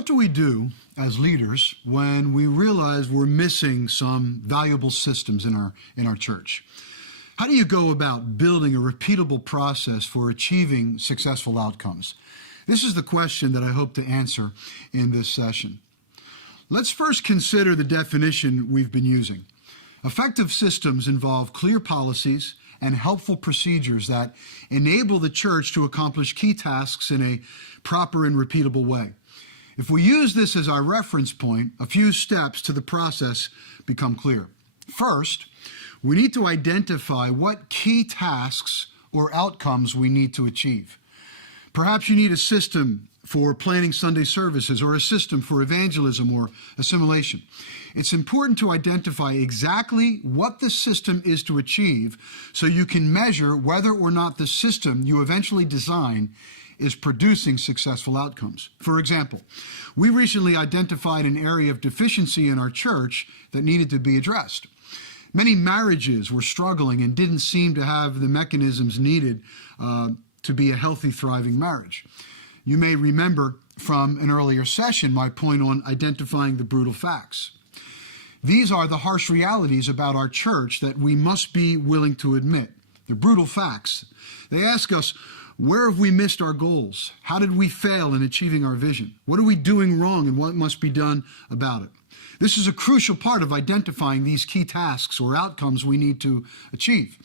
What do we do as leaders when we realize we're missing some valuable systems in our church? How do you go about building a repeatable process for achieving successful outcomes? This is the question that I hope to answer in this session. Let's first consider the definition we've been using. Effective systems involve clear policies and helpful procedures that enable the church to accomplish key tasks in a proper and repeatable way. If we use this as our reference point, a few steps to the process become clear. First, we need to identify what key tasks or outcomes we need to achieve. Perhaps you need a system for planning Sunday services or a system for evangelism or assimilation. It's important to identify exactly what the system is to achieve so you can measure whether or not the system you eventually design is producing successful outcomes. For example, we recently identified an area of deficiency in our church that needed to be addressed. Many marriages were struggling and didn't seem to have the mechanisms needed to be a healthy, thriving marriage. You may remember from an earlier session my point on identifying the brutal facts. These are the harsh realities about our church that we must be willing to admit. The brutal facts. They ask us, where have we missed our goals? How did we fail in achieving our vision? What are we doing wrong and what must be done about it? This is a crucial part of identifying these key tasks or outcomes we need to achieve.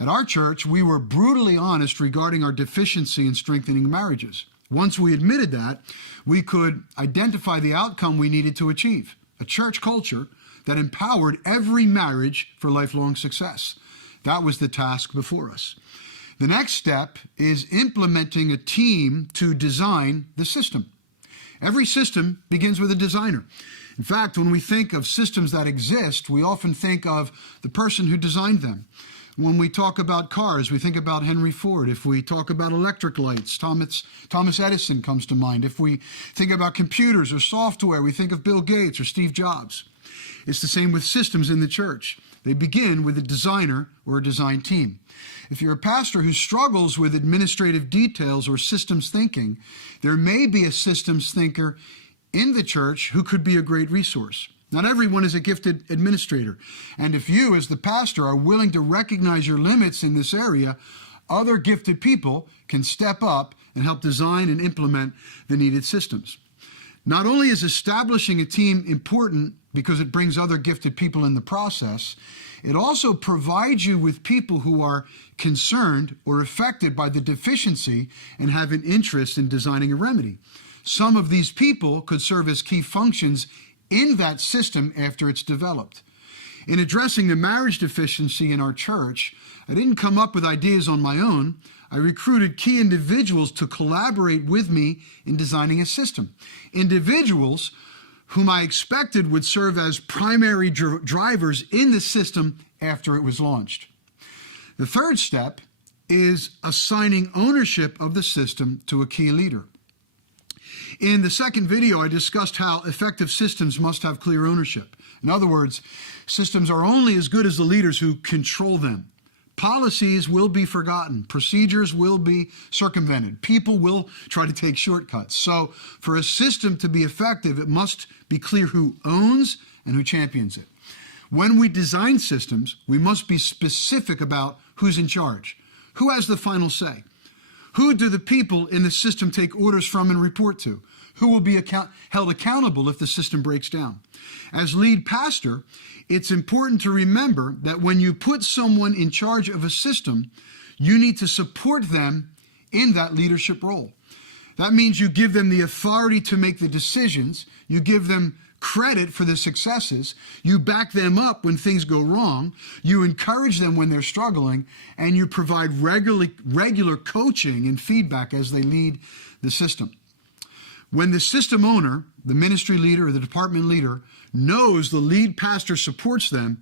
At our church, we were brutally honest regarding our deficiency in strengthening marriages. Once we admitted that, we could identify the outcome we needed to achieve, a church culture that empowered every marriage for lifelong success. That was the task before us. The next step is implementing a team to design the system. Every system begins with a designer. In fact, when we think of systems that exist, we often think of the person who designed them. When we talk about cars, we think about Henry Ford. If we talk about electric lights, Thomas Edison comes to mind. If we think about computers or software, we think of Bill Gates or Steve Jobs. It's the same with systems in the church. They begin with a designer or a design team. If you're a pastor who struggles with administrative details or systems thinking, there may be a systems thinker in the church who could be a great resource. Not everyone is a gifted administrator. And if you, as the pastor, are willing to recognize your limits in this area, other gifted people can step up and help design and implement the needed systems. Not only is establishing a team important because it brings other gifted people in the process, it also provides you with people who are concerned or affected by the deficiency and have an interest in designing a remedy. Some of these people could serve as key functions in that system after it's developed. In addressing the marriage deficiency in our church, I didn't come up with ideas on my own. I recruited key individuals to collaborate with me in designing a system. Individuals whom I expected would serve as primary drivers in the system after it was launched. The third step is assigning ownership of the system to a key leader. In the second video, I discussed how effective systems must have clear ownership. In other words, systems are only as good as the leaders who control them. Policies will be forgotten. Procedures will be circumvented. People will try to take shortcuts. So for a system to be effective, it must be clear who owns and who champions it. When we design systems, we must be specific about who's in charge. Who has the final say? Who do the people in the system take orders from and report to? Who will be held accountable if the system breaks down? As lead pastor, it's important to remember that when you put someone in charge of a system, you need to support them in that leadership role. That means you give them the authority to make the decisions, you give them credit for the successes, you back them up when things go wrong, you encourage them when they're struggling, and you provide regular coaching and feedback as they lead the system. When the system owner, the ministry leader or the department leader, knows the lead pastor supports them,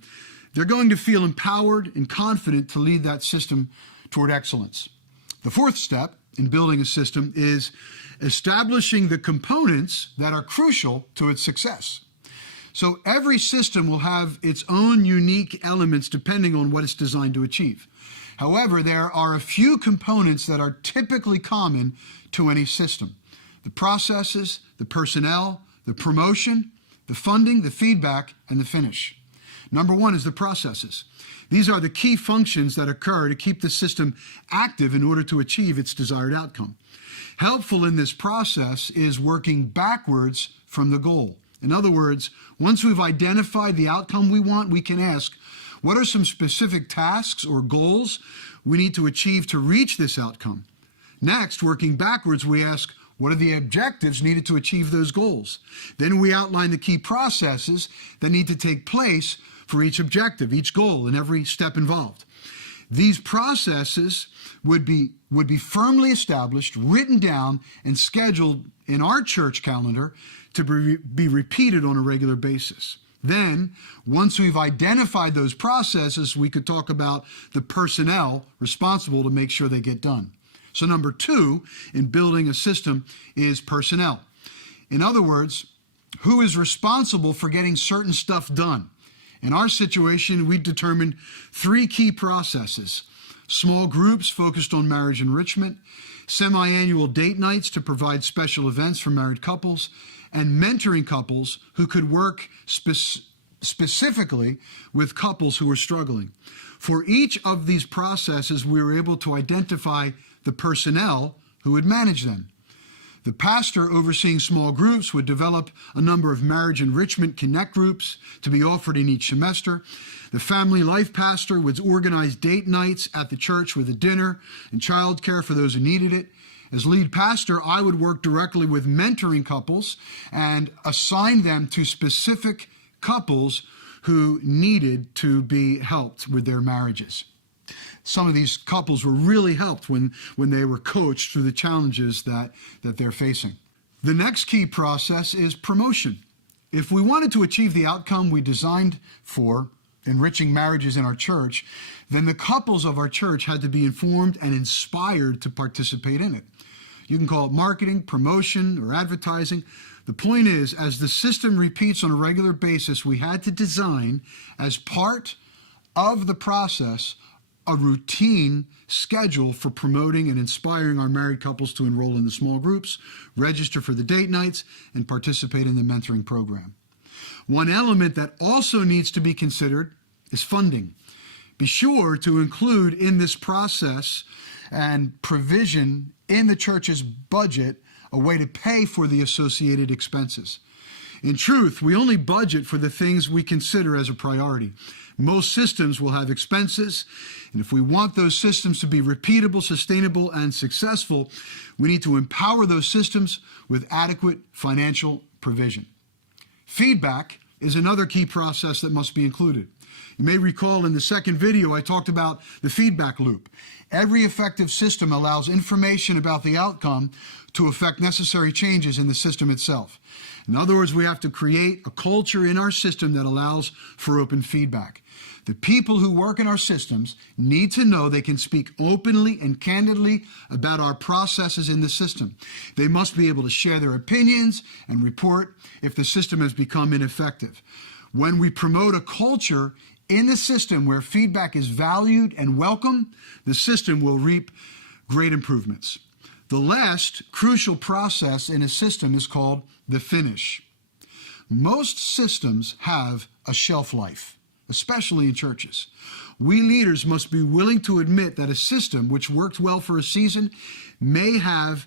they're going to feel empowered and confident to lead that system toward excellence. The fourth step in building a system is establishing the components that are crucial to its success. So every system will have its own unique elements depending on what it's designed to achieve. However, there are a few components that are typically common to any system. the processes, the personnel, the promotion, the funding, the feedback, and the finish. Number one is the processes. These are the key functions that occur to keep the system active in order to achieve its desired outcome. Helpful in this process is working backwards from the goal. In other words, once we've identified the outcome we want, we can ask, what are some specific tasks or goals we need to achieve to reach this outcome? Next, working backwards, we ask, what are the objectives needed to achieve those goals? Then we outline the key processes that need to take place for each objective, each goal, and every step involved. These processes would be firmly established, written down, and scheduled in our church calendar to be repeated on a regular basis. Then, once we've identified those processes, we could talk about the personnel responsible to make sure they get done. So number two in building a system is personnel. In other words, who is responsible for getting certain stuff done? In our situation, we determined three key processes: small groups focused on marriage enrichment, semi-annual date nights to provide special events for married couples, and mentoring couples who could work specifically with couples who were struggling. For each of these processes, we were able to identify the personnel who would manage them. The pastor overseeing small groups would develop a number of marriage enrichment connect groups to be offered in each semester. The family life pastor would organize date nights at the church with a dinner and childcare for those who needed it. As lead pastor, I would work directly with mentoring couples and assign them to specific couples who needed to be helped with their marriages. Some of these couples were really helped when they were coached through the challenges that they're facing. The next key process is promotion. If we wanted to achieve the outcome we designed for, enriching marriages in our church, then the couples of our church had to be informed and inspired to participate in it. You can call it marketing, promotion, or advertising. The point is, as the system repeats on a regular basis, we had to design, as part of the process, a routine schedule for promoting and inspiring our married couples to enroll in the small groups, register for the date nights, and participate in the mentoring program. One element that also needs to be considered is funding. Be sure to include in this process and provision in the church's budget a way to pay for the associated expenses. In truth, we only budget for the things we consider as a priority. Most systems will have expenses, and if we want those systems to be repeatable, sustainable, and successful, we need to empower those systems with adequate financial provision. Feedback is another key process that must be included. You may recall in the second video I talked about the feedback loop. Every effective system allows information about the outcome to affect necessary changes in the system itself. In other words, we have to create a culture in our system that allows for open feedback. The people who work in our systems need to know they can speak openly and candidly about our processes in the system. They must be able to share their opinions and report if the system has become ineffective. When we promote a culture in the system where feedback is valued and welcome, the system will reap great improvements. The last crucial process in a system is called the finish. Most systems have a shelf life, especially in churches. We leaders must be willing to admit that a system which worked well for a season may have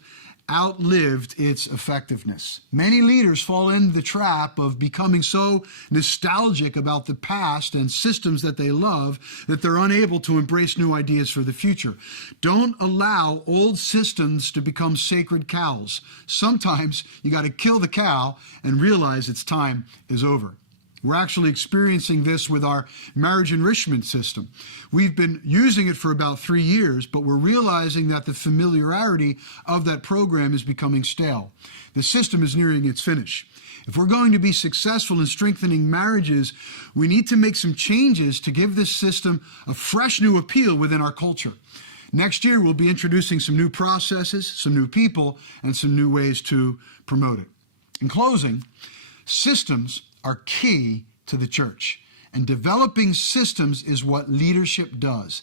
outlived its effectiveness. Many leaders fall in the trap of becoming so nostalgic about the past and systems that they love that they're unable to embrace new ideas for the future. Don't allow old systems to become sacred cows. Sometimes you got to kill the cow and realize its time is over. We're actually experiencing this with our marriage enrichment system. We've been using it for about 3 years, but we're realizing that the familiarity of that program is becoming stale. The system is nearing its finish. If we're going to be successful in strengthening marriages, we need to make some changes to give this system a fresh new appeal within our culture. Next year, we'll be introducing some new processes, some new people, and some new ways to promote it. In closing, systems are key to the church, and developing systems is what leadership does.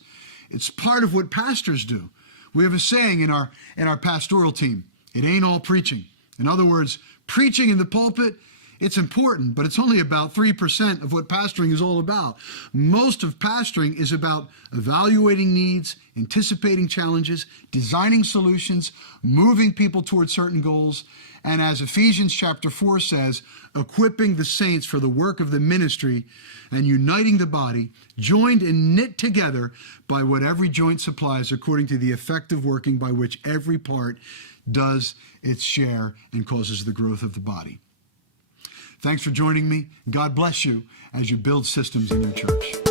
It's part of what pastors do. We have a saying in our pastoral team: it ain't all preaching, In other words, preaching in the pulpit, it's important, but it's only about 3% of what pastoring is all about. Most of pastoring is about evaluating needs, anticipating challenges, designing solutions, moving people towards certain goals, and as Ephesians chapter 4 says, equipping the saints for the work of the ministry and uniting the body, joined and knit together by what every joint supplies according to the effective working by which every part does its share and causes the growth of the body. Thanks for joining me. God bless you as you build systems in your church.